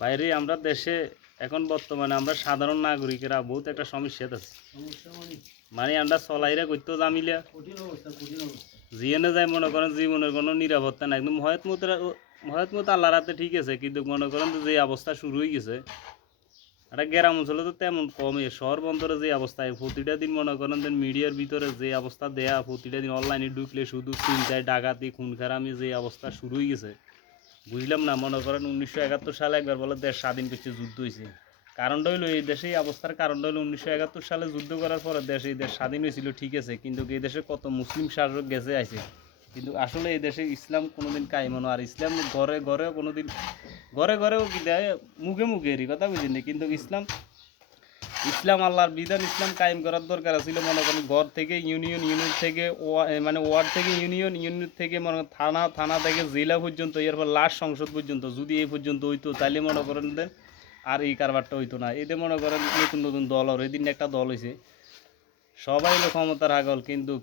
বাইরে আমরা দেশে এখন বর্তমানে আমরা সাধারণ নাগরিকেরা বহুত একটা সমস্যা আছে। মানে আমরা চলাইরা করতেও জামিলা জিয়ানে যাই মনে করেন জীবনের কোনো নিরাপত্তা নাই। একদম হয়ত মতো আল্লাহর হাতে ঠিক আছে, কিন্তু মনে করেন যে অবস্থা শুরু হয়ে গেছে একটা গ্রাম অঞ্চলে তো তেমন কমই, শহর বন্দরে যে অবস্থায় প্রতিটা দিন মনে করেন যে মিডিয়ার ভিতরে যে অবস্থা দেয়া, প্রতিটা দিন অনলাইনে ঢুকলে শুধু চিন্তায় ডাকাতি খুন খারামি যে অবস্থা শুরু হয়ে গেছে বুঝলাম না। মনে করেন 1971 সালে একবার বলে দেশ স্বাধীন করছে, যুদ্ধ হয়েছে। কারণটা হইলো এই দেশে এই অবস্থার কারণটা হলো 1971 সালে যুদ্ধ করার পরে এই দেশ স্বাধীন হয়েছিল ঠিক আছে, কিন্তু এই দেশে কত মুসলিম শাসক গেছে আছে, কিন্তু আসলে এই দেশে ইসলাম কোনোদিন কায়েমনো, আর ইসলাম ঘরে ঘরেও কোনোদিন ঘরেও কি দেয় মুখে মুখে এরই কথা বুঝিনি, কিন্তু ইসলাম ইসলাম আল্লাহর বিধান ইসলাম কায়েম করার দরকার ছিল। মনে করেন ঘর থেকে ইউনিয়ন, ইউনিয়ন থেকে মানে ওয়ার্ড থেকে ইউনিয়ন, ইউনিয়ন থেকে মনে করেন থানা, থানা থেকে জেলা পর্যন্ত, এরপর লাস্ট সংসদ পর্যন্ত যদি এই পর্যন্ত হইতো তাহলে মনে করেন আর এই কারবারটা হইতো না। এতে মনে করেন নতুন নতুন দল আর এদিন একটা দল হয়েছে, সবাই হলো ক্ষমতার আগল, কিন্তু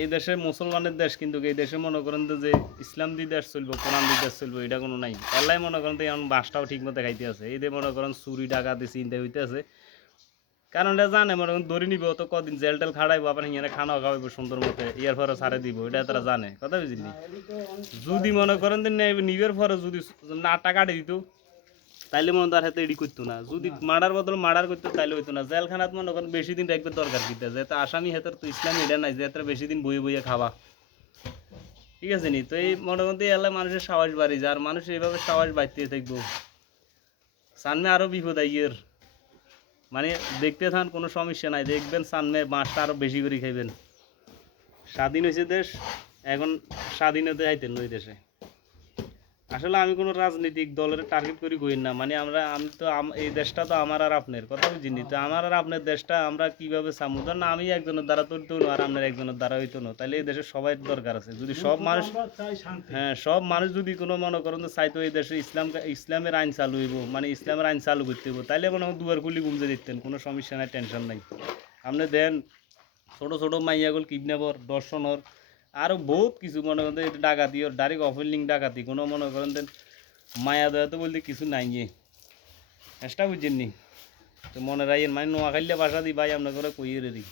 এই দেশে মুসলমানের দেশ, কিন্তু এই দেশে মনে করেন যে ইসলাম দিয়ে দেশ চলবো, কোরআন দিয়ে দেশ চলবো, এটা কোনো নাই। আল্লাহ মনে করেন তো এমন বাসটাও ঠিক মতো খাইতে আছে, এই দিয়ে মনে করেন চুরি ডাকাতি চিন্তা হইতে আছে। কারণ এটা জানে মনে করেন ধরে নিব তো কদিন জেল টেল খাড়াইবো, আবার এখানে খানাও খাওয়াইবো সুন্দর মতো, ইয়ার পরে ছাড়ে দিব, এটা তারা জানে কথা বুঝলি। যদি মনে করেন যে নিবের পরে যদি না টাকা দিত তাইলে মনে তার হাতে এডি করতো না, যদি মার্ডার বদল মার্ডার করতো তাইলে হইতো না। জেলখানাত মনে করেন বেশি দিন রাখবে দরকার দিতে, যেহেতু আসামি হাতের তো ইসলাম এটা নাই যে বেশি দিন বইয়ে বইয়ে খাওয়া, ঠিক আছে নি। তো এই মনে করেন এলাকায় মানুষের সাহস বাড়ি যায়, আর মানুষ এইভাবে সাহস বাড়তে থাকবো, সামনে আরও বিপদ আইয়ের। মানে দেখতে থান কোনো সমস্যা নাই, দেখবেন সামনে মাছটা আরও বেশি করে খাইবেন। স্বাধীন হয়েছে দেশ, এখন স্বাধীনতা আইতেন ওই দেশে। আসলে আমি কোনো রাজনৈতিক দলের টার্গেট করি করি না, মানে আমি তো এই দেশটা তো আমার আর আপনার কথা বুঝিনি, তো আমার আর আপনার দেশটা আমরা কীভাবে চামু, ধরেন আমি একজনের দ্বারা তৈরি না আর আপনার একজনের দ্বারা হইতো না, তাহলে এই দেশে সবাই দরকার আছে। যদি সব মানুষ, হ্যাঁ সব মানুষ যদি কোনো মনে করেন তো চাইতো এই দেশে ইসলামের আইন চালু হইব, মানে ইসলামের আইন চালু করতে হইব, তাইলে মনে হয় দুয়ার খুলি গুমজে দিতেন, কোনো সমস্যা নাই, টেনশন নাই। আপনি দেন ছোটো ছোটো মাইয়াগুলো কিডন্যাপর, দর্শনর, আরও বহুত কিছু মনে করেন ডাকাতি, ওর ডাইরেক্ট অফেলিং ডাকাতি, কোনো মনে করেন মায়া দয়া তো বলতে কিছু নাই গিয়ে চেষ্টা বুঝছেন নি। তো মনে রাখেন মানে নোয়াখাইলে বাসা দিই ভাই আপনার করে কইয়ে রেডি।